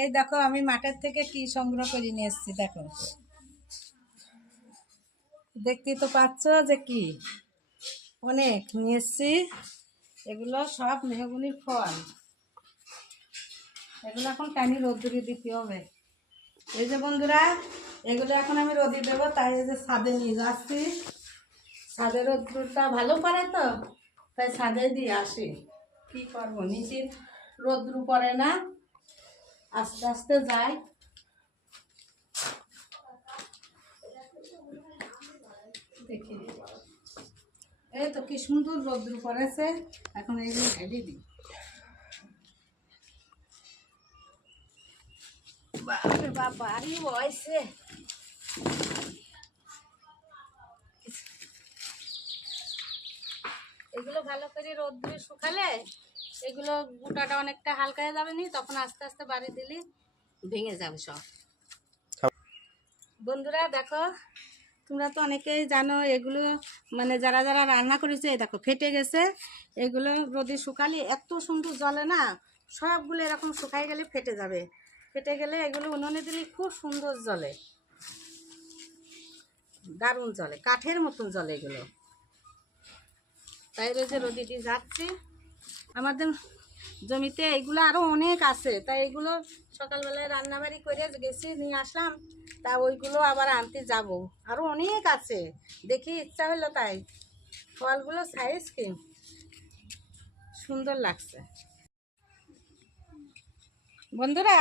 এই দেখো আমি মাঠের থেকে কি সংগ্রহ করে নিয়ে এসেছি দেখো। দেখতেই তো পাচ্ছ যে কি অনেক নিয়ে এসেছি। এগুলো সব মেহগনির ফল। এগুলো এখন টানি রোদ্দুরে দিতে হবে। এই যে বন্ধুরা, এগুলো এখন আমি রোদে দেবো, তাই এই যে ছাদে নিয়ে যাচ্ছি। ছাদে রোদ্দুরটা ভালো পড়ে তো, তাই ছাদে দিয়ে আসি। কি করবো, নিচে রোদ্দুর পড়ে না, আস্তে আস্তে যাই। দেখি এই তো কি সুন্দর রোদ্দুর পড়েছে, এখন এইগুলো ঢেলে দিই। বাপরে বাপ, বাড়ি বয়সে এগুলো ভালো করে রোদ্দুরে শুকালে এগুলো গোটাটা অনেকটা হালকা হয়ে যাবে নি, তখন আস্তে আস্তে বাড়ি দিলে ভেঙে যাবে সব। বন্ধুরা দেখো, তোমরা তো অনেকেই জানো এগুলো, মানে যারা যারা রান্না করেছে দেখো ফেটে গেছে। এগুলো রোদে শুকালে এত সুন্দর জ্বলে না, সবগুলো এরকম শুকাই গেলে ফেটে যাবে। ফেটে গেলে এগুলো উনুনে দিলে খুব সুন্দর জ্বলে, দারুণ জ্বলে, কাঠের মতন জ্বলে এগুলো। তাই রয়েছে রোদে দিয়ে যাচ্ছি। আমাদের জমিতে এগুলো আরও অনেক আছে, তাই এগুলো সকালবেলায় রান্নাবাড়ি করে গেছি, নিয়ে আসলাম। তা ওইগুলো আবার আনতে যাব, আরও অনেক আছে। দেখি ইচ্ছা হলো তাই। ফলগুলো সাইজ কি সুন্দর লাগছে বন্ধুরা।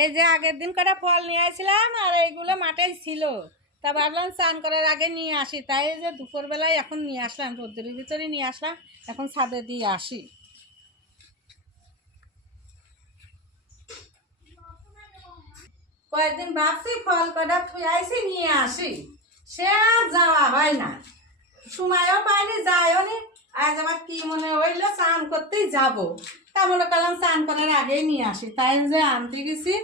এই যে আগের দিন করে ফল নিয়ে আসলাম, আর এইগুলো মাঠে ছিল, তা ভাবলাম স্নান করার আগে নিয়ে আসি। তাই যে দুপুরবেলায় এখন নিয়ে আসলাম, রোদ্দুরের ভিতরে নিয়ে আসলাম, এখন ছাদে দিয়ে আসি। কয়েকদিন ভাবছি ফল কটা থুই আইসি নিয়ে আসি, সে আর যাওয়া হয় না, সময়ও পাইনি, যাইও নি। আজ আবার কি মনে হইলো স্নান করতেই যাব, তা মনে করলাম স্নান করার আগেই নিয়ে আসি, তাই যে আনতে গেছি।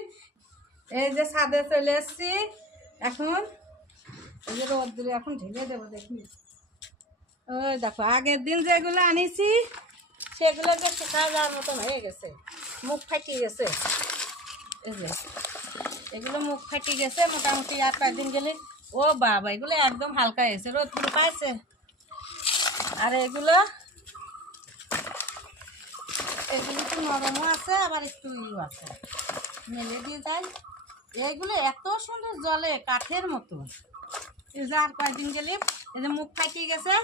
এই যে ছাদে চলে এসছি এখন। এই যে রোদ্দুরে এখন ঢেলে দেবো, দেখি। ওই দেখো আগের দিন যেগুলো আনিছি সেগুলো যে শুকা যাওয়ার মতন হয়ে গেছে, মুখ ফাটিয়ে গেছে। এই যে এগুলো মুখ ফাটিয়ে গেছে মোটামুটি, আর কয়েকদিন গেলে ও বাবা এগুলো একদম হালকা হয়েছে, রোদ্দুর পাইছে। আর এগুলো এগুলো একটু নরমও আছে, আবার একটু ইও আছে, মেলে দিয়ে যায়। এগুলো এত সুন্দর জলে কাঠের মতো। এই যে আর কয়েকদিন গেলে এই যে মুখ ফাটিয়ে গেছে,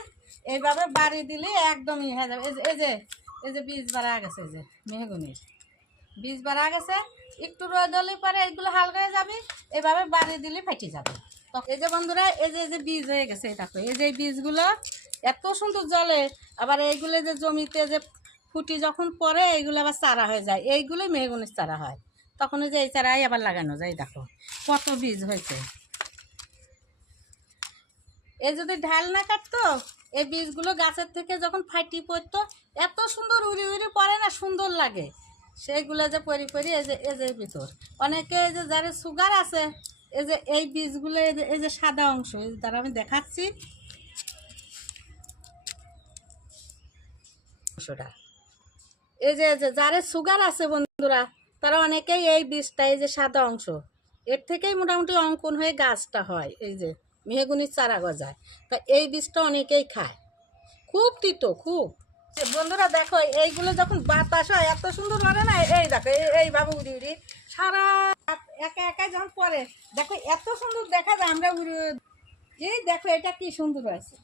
এইভাবে বাড়ি দিলে একদম ই হয়ে যাবে। এই যে বীজ বাড়া গেছে, এই যে মেহগনির বীজ বাড়া গেছে, একটু রোদ হলে পরে এইগুলো হালকা হয়ে যাবে, এভাবে বাড়ি দিলে ফেটে যাবে। তো এই যে বন্ধুরা, এই যে বীজ হয়ে গেছে, দেখো এই যে বীজগুলো এত সুন্দর জলে। আবার এইগুলো যে জমিতে যে ফুটি যখন পরে এইগুলো আবার চারা হয়ে যায়, এইগুলোই মেহগনির চারা হয়। তখন যে এই চারাই আবার লাগানো যায়, দেখো কত বীজ হয়েছে। এই যদি ঢাল না কাটতো, এই বীজগুলো গাছের থেকে যখন ফাটি পড়তো এত সুন্দর উড়ি উড়ি পড়ে না, সুন্দর লাগে। সেইগুলো যে পরি পরি এই যে ভিতর অনেকে, এই যে যারা সুগার আছে, এই বীজগুলো এই যে সাদা অংশ, এই যে তারা আমি দেখাচ্ছি অংশটা। এই যে যারা সুগার আছে বন্ধুরা, তারা অনেকেই এই বীজটা, এই যে সাদা অংশ, এর থেকেই মোটামুটি অঙ্কুর হয়ে গাছটা হয়, এই যে মেহগনির চারা গজায়। তা এই বীজটা অনেকেই খায়, খুব তিতো খুব। বন্ধুরা দেখো, এইগুলো যখন বাতাস হয় এত সুন্দর লাগে না। এই দেখো এইভাবে উড়ি উড়ি সারা একা একা যখন পরে দেখো এত সুন্দর দেখা যায়। আমরা উড়ি, এই দেখো এটা কি সুন্দর আছে।